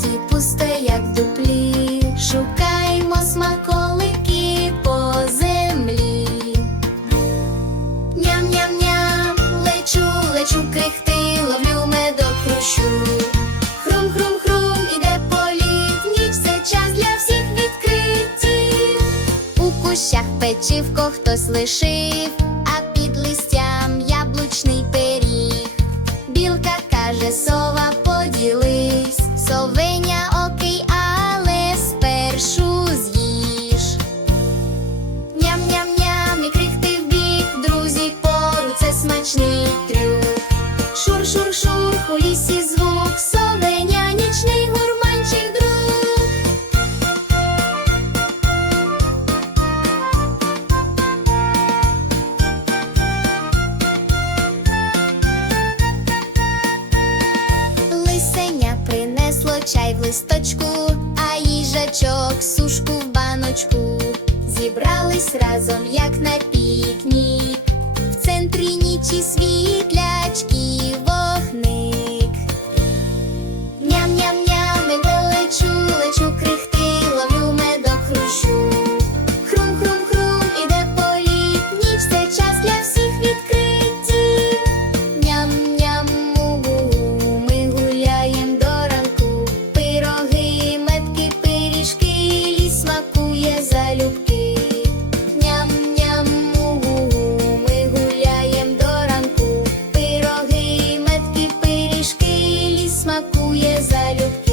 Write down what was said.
животі пусте, як дуплі. шукаймо смаколики по землі. Ням-ням-ням, лечу, лечу, крихти, ловлю медок хрущу. Хрум-хрум-хрум, іде політ, ніч час для всіх відкритів. У кущах печівко хтось лишив. чай в листочку, а їжачок сушку в баночку. Зібрались разом, як на пікні, в центрі нічі світ. залюбки.